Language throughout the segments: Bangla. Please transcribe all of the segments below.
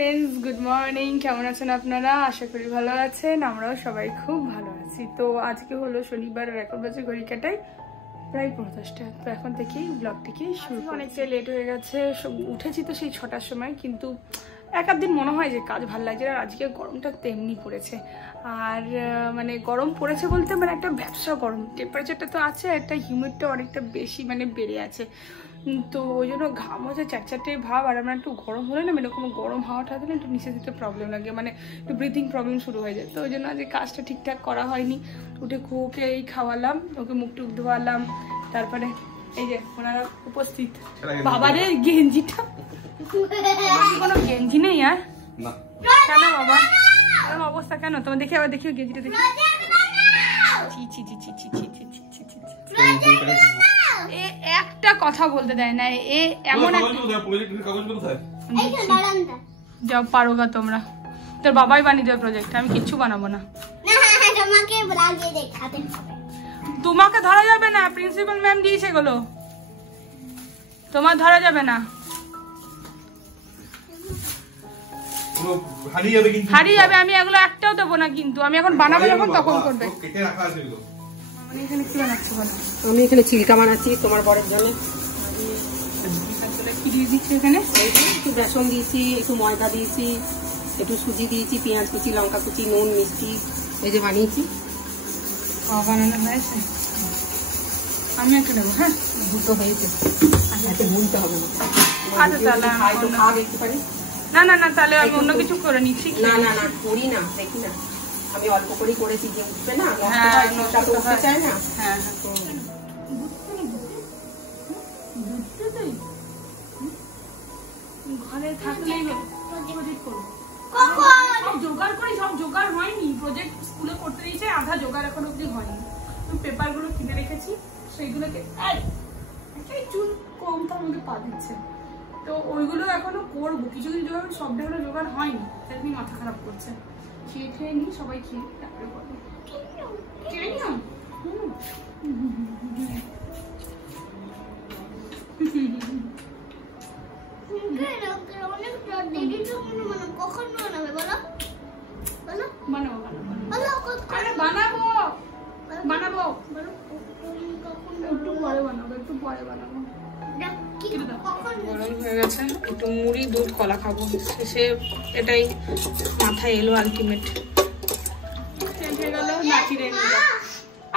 Friends, good morning. কেমন আছেন আপনারা? আশা করি ভালো আছেন। আমরাও সবাই খুব ভালো আছি। তো আজকে হলো শনিবার, এখন বাজে ঘড়ি কাটাই প্রায় ৫০টা। তো এখন থেকেই ব্লগটিকে শুরু। অনেকটাই লেট হয়ে গেছে। উঠেছি তো সেই ৬টার সময়, কিন্তু এক আধ দিন মনে হয় যে কাজ ভালো লাগছে। আর আজকে গরমটা তেমনি পড়েছে। আর মানে গরম পড়েছে বলতে মানে একটা ব্যবসা গরম, টেম্পারেচারটা তো আছে, একটা হিউমিডটা অনেকটা বেশি মানে বেড়ে আছে। তো ওই জন্য ঘাম হচ্ছে চ্যাটচ্যাটে ভাব। আর আমরা একটু গরম হলে না এরকম গরম হাওয়াটা দিলে একটু নিচে দিতে প্রবলেম লাগে, মানে একটু ব্রিথিং প্রবলেম শুরু হয়ে যায়। তো ওই জন্য আজকে কাজটা ঠিকঠাক করা হয়নি। উঠে খুকে এই খাওয়ালাম, ওকে মুখ টুক ধোয়ালাম। তারপরে এই যে ওনারা উপস্থিত। বাবারে গেঞ্জিটা, কোনো গেঞ্জি নেই আর? কেন বাবা এরকম অবস্থা কেন? তোমার দেখি আবার দেখিও গেঞ্জিটা দেখি। একটা কথা বলতে দেয় না এ, এমন যাও পারোগা তোমরা। তোর বাবাই বানিয়ে দেবে প্রজেক্ট, আমি কিচ্ছু বানাবো না। তোমাকে ধরা যাবে না, প্রিন্সিপাল ম্যাম দিয়েছে এগুলো, তোমার ধরা যাবে না। হারিয়ে যাবে, আমি এগুলো একটাও দেবো না। কিন্তু আমি এখন বানাবো যখন তখন করবে। আমি এখানে চিল্কা বানাচ্ছি তোমার বরের জন্য। কি দিয়ে দিচ্ছি এখানে? একটু বেসন দিয়েছি, একটু ময়দা দিয়েছি, একটু সুজি দিয়েছি, পেঁয়াজ কুচি, লঙ্কা কুচি, নুন, মিষ্টি, এই যে বানিয়েছি। বানানো হয়েছে, আমি একটা নেবো। হ্যাঁ, দুটো হয়েছে, আচ্ছা ভুলতে হবে না। আচ্ছা তাহলে খাওয়া দেখতে পারি। না না না, তাহলে আমি অন্য কিছু করে নিচ্ছি। না না না, করি না, দেখি না, আমি অল্প করেই করেছি, যে উঠবে না, উঠতে চায় না। হ্যাঁ হ্যাঁ, ঘরে থাকলেই সব জোগাড় করি, সব জোগাড় হয়নি। প্রজেক্ট স্কুলে করতে দিয়েছে, আধা জোগাড় এখন অব্দি হয়নি। পেপার গুলো কিনে রেখেছি, সেইগুলোকে চুল কম তার মধ্যে পা দিচ্ছে, তো ওইগুলো এখনো করবো। কিছু কিছু জোগাড়, সবটা হলো জোগাড় হয়নি, তাই মাথা খারাপ করছে। খেয়ে খেয়ে নি, সবাই খেয়ে তারপরে করবো। গরম হয়ে গেছে, একটু মুড়ি দুধ কলা খাবো, শেষে এটাই মাথায় এলো। আলটিমেট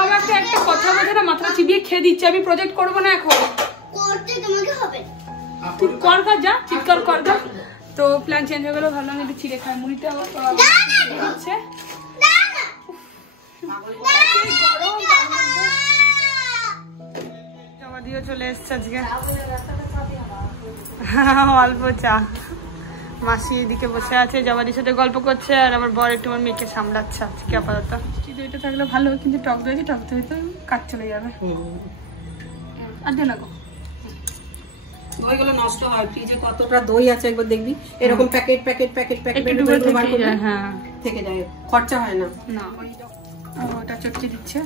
আমাকে একটা কথা বলছে না, মাথা চিবিয়ে খেয়ে দিচ্ছে। আমি প্রজেক্ট করবো না এখন, তুই কর গা, যা চিৎকার কর গা। তো প্ল্যান চেঞ্জ হয়ে গেল, ভাবলাম একটু চিড়ে খাই। মুড়িটা হচ্ছে দিয়েও চলে এসছে আজকে অল্প চা। মাসি এদিকে বসে আছে, জবাদির সাথে গল্প করছে, আর আমার বর একটু আমার মেয়েকে সামলাচ্ছে আজকে আপাতত। মিষ্টি দইটা থাকলে ভালো, কিন্তু টক দই তো কাজ চলে যাবে। আর দিয়ে লাগো, দইগুলো নষ্ট হয়। ফ্রিজে কতটা দই আছে একবার দেখবি, এরকম প্যাকেট প্যাকেট প্যাকেট প্যাকেট থেকে যায়, খরচা হয় না। না ওটা চটকে দিচ্ছে।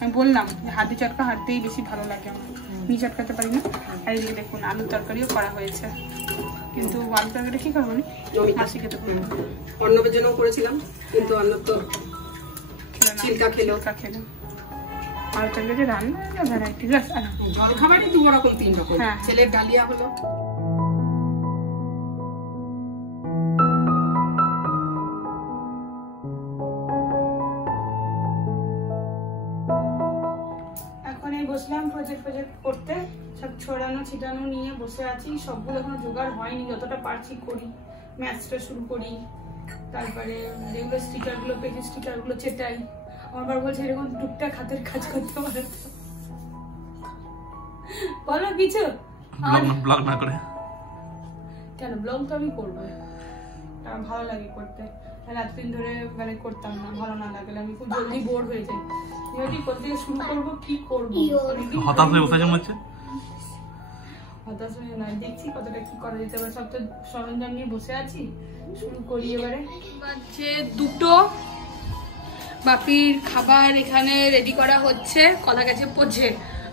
আমি বললাম হাতে চটকা হাতেই বেশি ভালো লাগে আমার, নি চটকাতে পারি না। আর এদিকে দেখুন আলুর তরকারিও করা হয়েছে, কিন্তু আলু তরকারিটা কি করবো মাসি খেতে পারবো। অন্নবের জন্য করেছিলাম, কিন্তু অন্নব তো চিল্কা খেলো। আলু তরকারি রান্না ভ্যারাইটি, জল খাবারই 2 রকম 3 রকম। ছেলের ডালিয়া হলো, বসলাম প্রজেক্ট করতে। সব ছড়ানো ছিটানো নিয়ে বসে আছি, সবগুলো এখনো জোগাড় হয়নি। যতটা পারছি করি, ম্যাথসটা শুরু করি, তারপরে যেগুলো স্টিকারগুলো, পেজের স্টিকারগুলো চেটাই। আমার বার বলছে এরকম টুকটাক হাতের কাজ করতে পারে, বলো কিছু। ব্লগ না করে কেন? ব্লগ তো আমি করবো, ভালো লাগে করতে। এতদিন ধরে মানে করতাম না, ভালো না লাগলে আমি খুব জলদি বোর হয়ে যাই। করতে শুরু করবো, কি করবো, হতাশ হয়ে নয়, দেখছি কতটা কি করা যেতে পারে। সব তো সরঞ্জাম নিয়ে বসে আছি, শুরু করি এবারে। বাজছে 2টো, বাপির খাবার এখানে রেডি করা হচ্ছে, কলা গেছে পচে,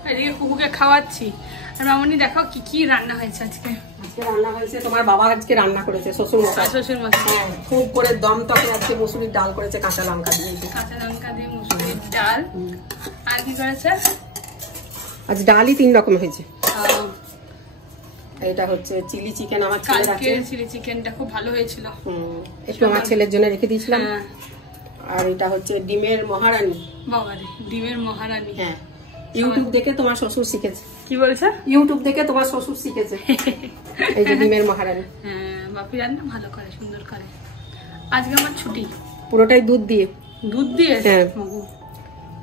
এদিকে কুকুকে খাওয়াচ্ছি। আর মামনি দেখো কি কি রান্না হয়েছে আজকে। আজকে রান্না হয়েছে তোমার বাবা আজকে রান্না করেছে, শ্বশুর মশাই। হ্যাঁ, খুব করে দম টকে আজকে মুসুরির ডাল করেছে, কাঁচা লঙ্কা দিয়ে। কাঁচা লঙ্কা দিয়ে মুসুরির ডাল। আর কি করেছে? আজ ডালই 3 রকম হয়েছে। এটা হচ্ছে চিলি চিকেন, আমার ছেলের আছে। চিলি চিকেনটা খুব ভালো হয়েছিল, একটু আমার ছেলের জন্য রেখে দিয়েছিলাম। আর এটা হচ্ছে ডিমের মহারানী। বাবারে, ডিমের মহারানী। হ্যাঁ, ইউটিউব দেখে তোমার শ্বশুর শিখেছে। কি বলছে? ইউটিউব দেখে তোমার শ্বশুর শিখেছে। এই যে ডিমের মহারানী। হ্যাঁ, বাপি রান্না ভালো করে, সুন্দর করে। আজকে আমার ছুটি। পুরোটাই দুধ দিয়ে। দুধ দিয়ে? হ্যাঁ,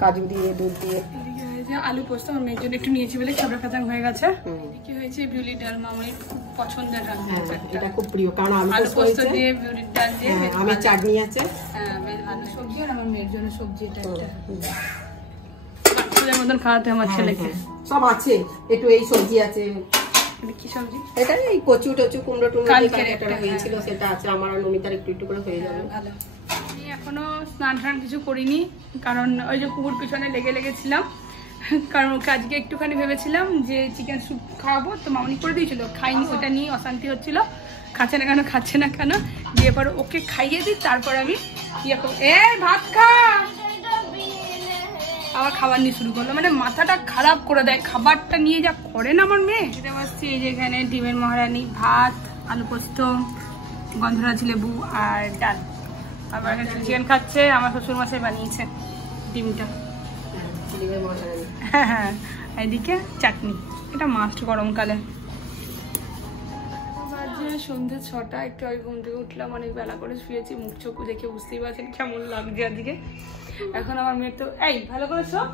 কাজু দিয়ে, দুধ দিয়ে। এদিকে হয়েছে আলু পোস্ত, আমার মেয়ের জন্য একটু নিয়েছি বলে খাবার খাতাম হয়ে গেছে। এদিকে হয়েছে বিউলির ডাল, মামনির খুব পছন্দের রান্না। এটা খুব প্রিয়, কারণ আলু পোস্ত দিয়ে বিউলির ডাল দিয়ে আমার চাটনি আছে। হ্যাঁ, বেশ ভালো সবজি। আর আমার মেয়ের জন্য সবজি এটা একটা বাচ্চাদের মতন খাওয়াতে আমার ছেলেকে। সব আছে, একটু এই সবজি আছে। কি সবজি? এটা এই কচু টচু কুমড়ো টুমড়ো একটা হয়েছিল, সেটা আছে। আমার আর নমিতার একটু একটু করে হয়ে যাবে। ভালো। আমি এখনো স্নান টান কিছু করিনি, কারণ ওই যে কুকুর পিছনে লেগেছিলাম। কারণ ওকে আজকে একটুখানি ভেবেছিলাম যে চিকেন স্যুপ খাওয়াবো, তো মামনি করে দিয়েছিল, খাইনি। ওটা নিয়ে অশান্তি হচ্ছিল, খাচ্ছে না কেন দিয়ে পরে ওকে খাইয়ে দিই, তারপর আমি ইয়ে করবো। ভাত খা, আবার খাবার নিয়ে শুরু করলো। মানে মাথাটা খারাপ করে দেয়, খাবারটা নিয়ে যা করে না আমার মেয়ে। খেতে পাচ্ছি এই যে এখানে ডিমের মহারানী, ভাত, আলু পোস্ত, গন্ধরাজ লেবু আর ডাল। আবার চিকেন খাচ্ছে, আমার শ্বশুর মশাই বানিয়েছে ডিমটা। হ্যাঁ, এদিকে চাটনি, এটা মাস্ট গরমকালে। সন্ধ্যে 6টা, একটু আগে ঘুম থেকে উঠলাম, অনেক বেলা করে শুয়েছি। মুখ চোখ দেখে বুঝতেই পারছেন কেমন লাগছে আজকে। এখন আমার মেয়ে তো এই ভালো করে সব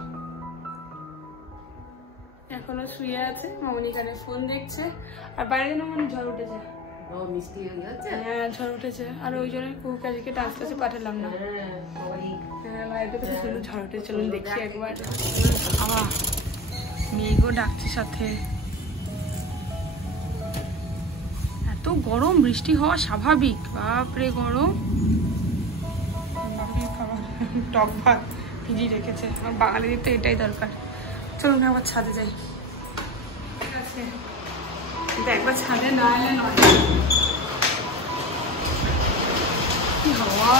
এখনো শুয়ে আছে, মামনি এখানে ফোন দেখছে। আর বাইরে যেন মানে ঝড় উঠেছে। হ্যাঁ, ঝড় উঠেছে। আর ওই জন্য কুকুরকে আজকে ডান্স ক্লাসে পাঠালাম না। হ্যাঁ, বাইরে থেকে শুধু ঝড় উঠেছে। চলুন দেখি একবার। আবার মেঘও ডাকছে সাথে। এত গরম, বৃষ্টি হওয়া স্বাভাবিক। বাপরে গরম। টক ভাত ভিজিয়ে রেখেছে, আমার বাঙালিদের তো এটাই দরকার। চলুন আবার ছাদে যাই। ঠিক আছে, একবার ছাদে না এলে নয়। কি হাওয়া!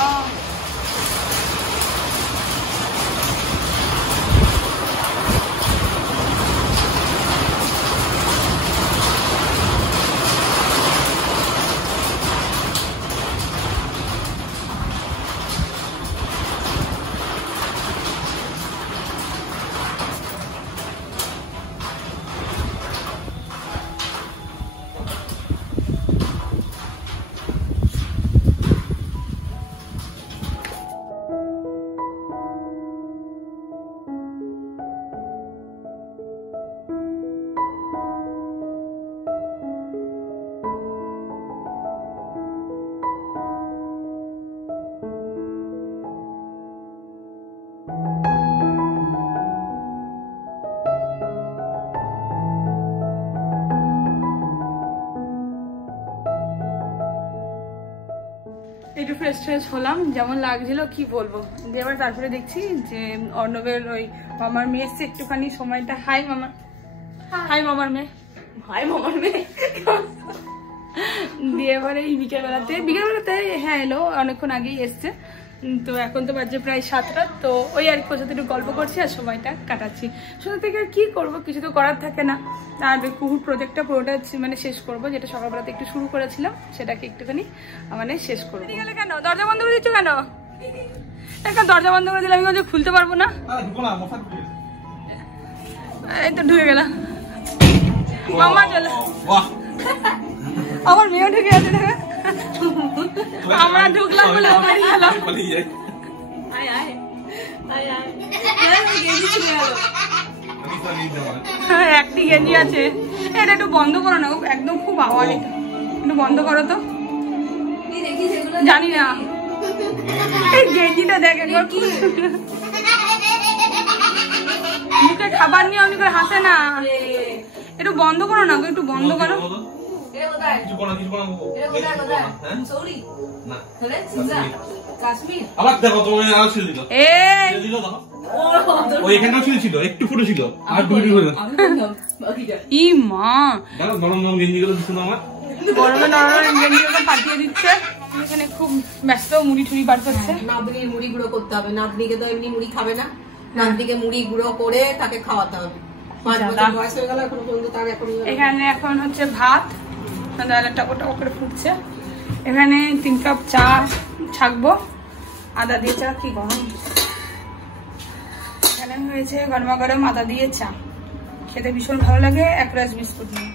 একটু ফ্রেশ ফ্রেশ হলাম, যেমন লাগছিল কি বলবো। দিয়ে আবার তারপরে দেখছি যে অর্ণবের ওই মামার মেয়ে এসছে একটুখানি সময়টা। হাই মামা, হাই মামার মেয়ে, হাই মামার মেয়ে। দিয়ে এবারে এই বিকেলবেলাতে হ্যাঁ এলো, অনেকক্ষণ আগেই এসছে। তো এখন তো বাজে প্রায় 7টা। তো ওই আর কি ওর সাথে একটু গল্প করছি আর সময়টা কাটাচ্ছি। শুধু থেকে আর কি করবো, কিছু তো করার থাকে না। আর কুকুর প্রজেক্টটা পুরোটা মানে শেষ করবো, যেটা সকালবেলাতে একটু শুরু করেছিলাম, সেটাকে একটুখানি মানে শেষ করবো। কেন দরজা বন্ধ করে দিচ্ছ কেন? এখন দরজা বন্ধ করে দিলে আমি কোনো খুলতে পারবো না। এই তো ঢুকে গেলাম। মামা চলো, আমার মেয়েও ঢুকে আছে। আমরা ঢুকলাম বলে বেরিয়ে গেলাম। একটি গেঞ্জি আছে, এটা একটু বন্ধ করো না, একদম খুব আওয়াজ। এটা একটু বন্ধ করো তো। জানি না, এই গেঞ্জিটা দেখ একবার। মুখে খাবার নিয়ে অমনি করে হাসে না। একটু বন্ধ করো না, একটু বন্ধ করো। একটু ফুটো ছিল আর গরমে নরম গেঞ্জিগুলো পাঠিয়ে দিচ্ছে। এখানে খুব ব্যস্ত, মুড়ি টুড়ি বার করছে। নাতনির মুড়ি গুঁড়ো করতে হবে, নাতনিকে তো এমনি মুড়ি খাবে না, নাতনিকে মুড়ি গুঁড়ো করে তাকে খাওয়াতে হবে। 5 বছর বয়স হয়ে গেল এখনো পর্যন্ত তার এখন। এখানে এখন হচ্ছে ভাত, টকো টকো করে ফুটছে। এখানে 3 কাপ চা ছাকবো, আদা দিয়ে চা, কি গরম। এখানে হয়েছে গরমা গরম আদা দিয়ে চা, খেতে ভীষণ ভালো লাগে। 1 রাস বিস্কুট নিয়ে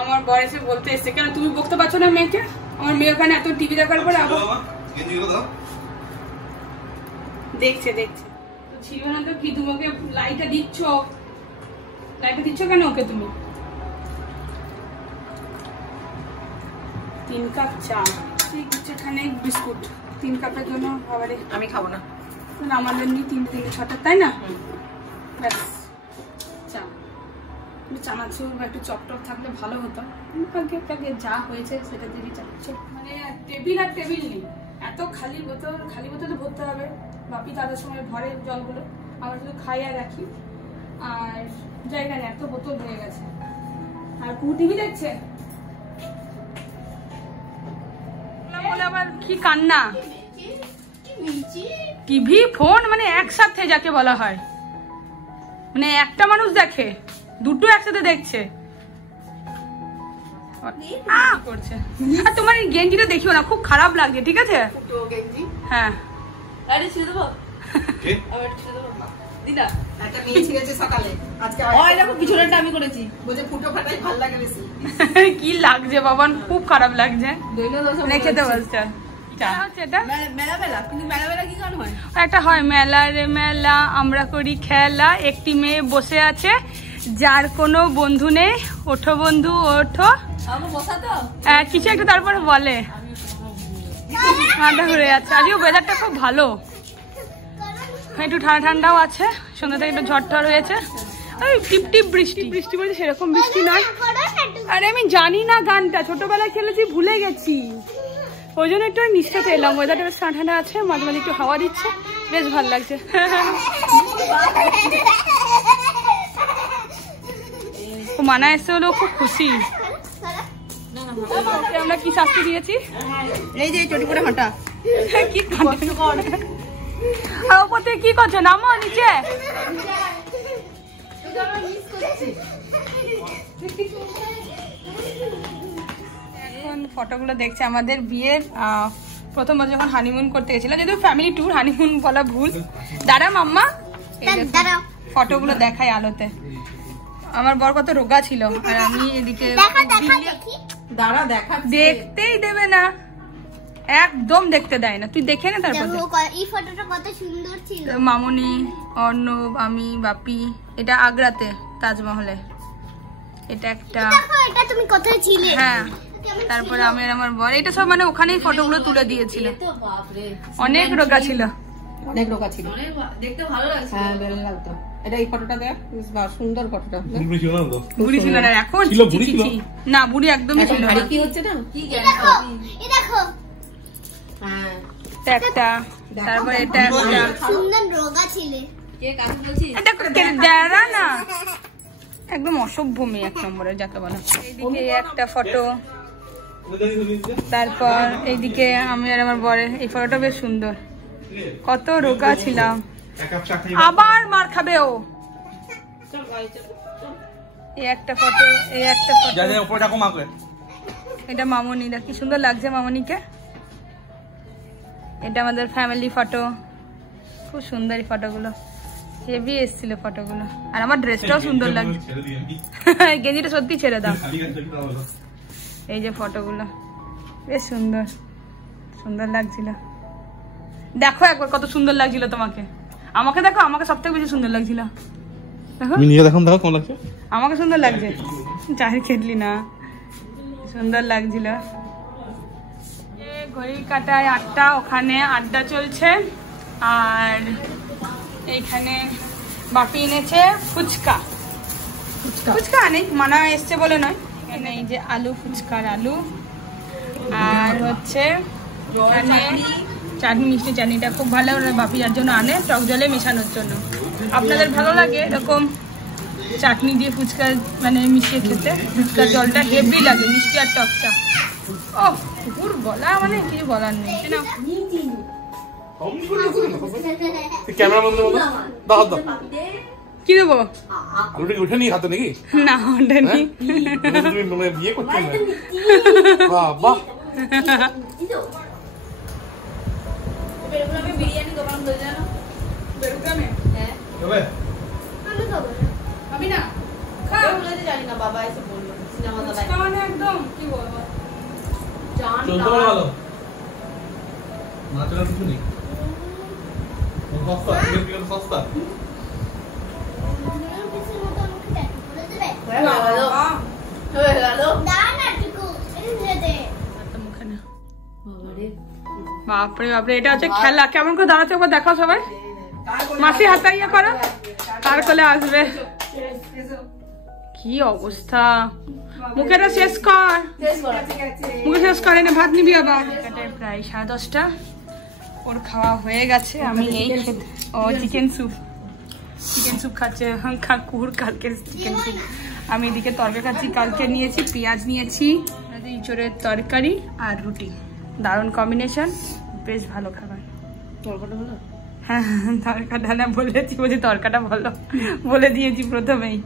আমার বর এসে বলতে এসছে, কেন তুমি বকতে পারছো না মেয়েকে? আমার মেয়ে ওখানে এত টিভি দেখার পরে আবার দেখছে তো ছিল না তো কি, তুমি ওকে লাইটটা দিচ্ছ কেন ওকে তুমি? 3 কাপ চা, ঠিক হচ্ছে এখানে বিস্কুট 3 কাপের জন্য। আবার আমি খাবো না, আমাদের নিয়ে 3 3 6টা, তাই না? ব্যাস চা, চানাচুর বা একটু চপটপ থাকলে ভালো হতো। কালকে যা হয়েছে সেটা দিয়ে চাচ্ছে। মানে টেবিল আর টেবিল নেই, এত খালি বোতলে ভরতে হবে। বাপি তাদের সময় ভরে জলগুলো, আমরা শুধু খাই আর রাখি, আর জায়গা নেই, এত বোতল হয়ে গেছে। আর পুরো টিভি দেখছে, আবার কি কান্না, টিভি ফোন মানে একসাথে যাকে বলা হয়, মানে একটা মানুষ দেখে, দুটো একসাথে দেখছে। করছে। আর তোমার এই গেঞ্জিটা দেখিও না, খুব খারাপ লাগছে, ঠিক আছে? হ্যাঁ কি লাগছে বাবা, খুব খারাপ লাগছে, খেতে বলছে। একটা হয় মেলা রে মেলা, আমরা করি খেলা, একটি মেয়ে বসে আছে যার কোনো বন্ধু নেই, ওঠো বন্ধু ওঠো, কিছু একটা তারপরে বলে। ঠান্ডা ঘুরে যাচ্ছে, আজকে ওয়েদারটা খুব ভালো, একটু ঠান্ডা ঠান্ডাও আছে, সন্ধ্যা থেকে একটু ঝড় টড় হয়েছে। টিপ টিপ বৃষ্টি বলছে, সেরকম বৃষ্টি নয়। আরে আমি জানি না গানটা, ছোটবেলায় খেলেছি, ভুলে গেছি, ওই জন্য একটু নিশ্চিত এলাম। ওয়েদারটা বেশ ঠান্ডা ঠান্ডা আছে, মাঝে মাঝে একটু হাওয়া দিচ্ছে, বেশ ভালো লাগছে। মানা এসে হলো খুব খুশি। আমরা কি শাস্তি দিয়েছি? এই যে চটি করে হাঁটা, কি ওপর থেকে কি করছো? নামো নিচে। এখন ফটোগুলো দেখছে আমাদের বিয়ের প্রথমবার যখন হানিমুন করতে গেছিলাম, যেহেতু ফ্যামিলি ট্যুর, হানিমুন বলা ভুল। দাঁড়া মাম্মা, ফটোগুলো দেখাই আলোতে। আমার বর কত রোগা ছিল, আর আমি এদিকে দেখতেই দেবে না, একদম দেখতে দেয় না, তুই দেখে না। তারপর এই ফটোটা কত সুন্দর ছিল। মামুনি, অর্ণব, আমি, বাপি, এটা আগ্রাতে তাজমহলে, এটা একটা। এটা তুমি কোথায় ছিলে? হ্যাঁ, তারপরে আমি আর আমার বর, এটা সব মানে ওখানেই ফটোগুলো তুলে দিয়েছিল। অনেক রোগা ছিল, দেখতে ভালো লাগছে। হ্যাঁ ভালো লাগতো। এটা এই ফটোটা দেখ, সুন্দর ফটোটা। বুড়ি ছিল না তো? বুড়ি ছিল না, এখন না, বুড়ি একদমই ছিল না। কি হচ্ছে না, কি দেখো এই দেখো, হ্যাঁ একটা, তারপরে এটা একটা সুন্দর রোগা ছিলে। কে কাকে বলছিস? এটা দাঁড়া না, একদম অসভ্য মেয়ে 1 নম্বরে যাকে বলা। এইদিকে একটা ফটো, তারপর এইদিকে আমি আর আমার বরের এই ফটোটা বেশ সুন্দর। কত রোগা ছিলাম, আবার মার খাবে ও। এই একটা ফটো, এই একটা ফটো, এটা মামনি, দেখ কি সুন্দর লাগছে মামনিকে। এটা আমাদের ফ্যামিলি ফটো, খুব সুন্দর এই ফটোগুলো, হেভি এসেছিল ফটোগুলো। আর আমার ড্রেসটাও সুন্দর লাগছে, গেঞ্জিটা সত্যি ছেড়ে দাও। এই যে ফটোগুলো বেশ সুন্দর সুন্দর লাগছিল। দেখো একবার কত সুন্দর লাগছিল তোমাকে, আমাকে দেখো, আমাকে সব থেকে বেশি সুন্দর লাগছিল। দেখো নিজে দেখো, দেখো কেমন লাগছে। আমাকে সুন্দর লাগছে, চায়ের খেটলি না, সুন্দর লাগছিল। ঘড়ির কাঁটায় 8টা, ওখানে আড্ডা চলছে। আর এইখানে বাপি এনেছে ফুচকা, ফুচকা নেই, মানা এসছে বলে নয়, এখানে এই যে আলু, ফুচকার আলু, আর হচ্ছে এখানে চাটনি, মিষ্টি চাটনিটা খুব ভালো ওরা বাপিয়ার জন্য আনে টক জলে মেশানোর জন্য। আপনাদের ভালো লাগে এরকম চাটনি দিয়ে ফুচকা মানে মিশিয়ে খেতে? ফুচকার জলটা হেভি লাগে, মিষ্টি আর টকটা। ও কুকুর বলা মানে কিছু বলার নেই না। ক্যামেরা বন্ধ মতো দাও দাও। কি দেবো? আলুটা কি উঠে নিয়ে খাতে নাকি? না ওটা নি। তুমি মানে বিয়ে করছো না? বাহ বাহ। বিরিয়ানি দোকান বলে জানো বেরুগ্রামে? হ্যাঁ তবে আমি খাবো না। আমি না জানি না, বাবা এসে বললো সিনেমা দাদা মানে একদম কি বলবো, জান চলতে পারে ভালো। নাচের কিছু নেই। সস্তা, টিকিট সস্তা। কিছুর মতো আমাকে ট্যাটু করে দেবে? দাও না টুকু, এই দিয়ে দে। মুখে না। বাপরে বাপরে, এটা হচ্ছে খেলা। কেমন করে দাঁড়াচ্ছে একবার দেখাও সবাই। মাসি হাতটা ইয়ে করো, কার কোলে আসবে। কি অবস্থা, মুখেটা শেষ কর, মুখে শেষ কর, এনে ভাত নিবি আবার। প্রায় 10:30 ওর খাওয়া হয়ে গেছে। আমি এই ও চিকেন স্যুপ খাচ্ছে, কুকুর কালকে চিকেন স্যুপ। আমি এদিকে তরকারি খাচ্ছি, কালকে নিয়েছি পেঁয়াজ নিয়েছি, ইঁচড়ের তরকারি আর রুটি, দারুণ কম্বিনেশন, বেশ ভালো খাবার। তরকাটা ভালো? হ্যাঁ তরকাটা না বলেছি, বলছি তরকাটা ভালো বলে দিয়েছি প্রথমেই।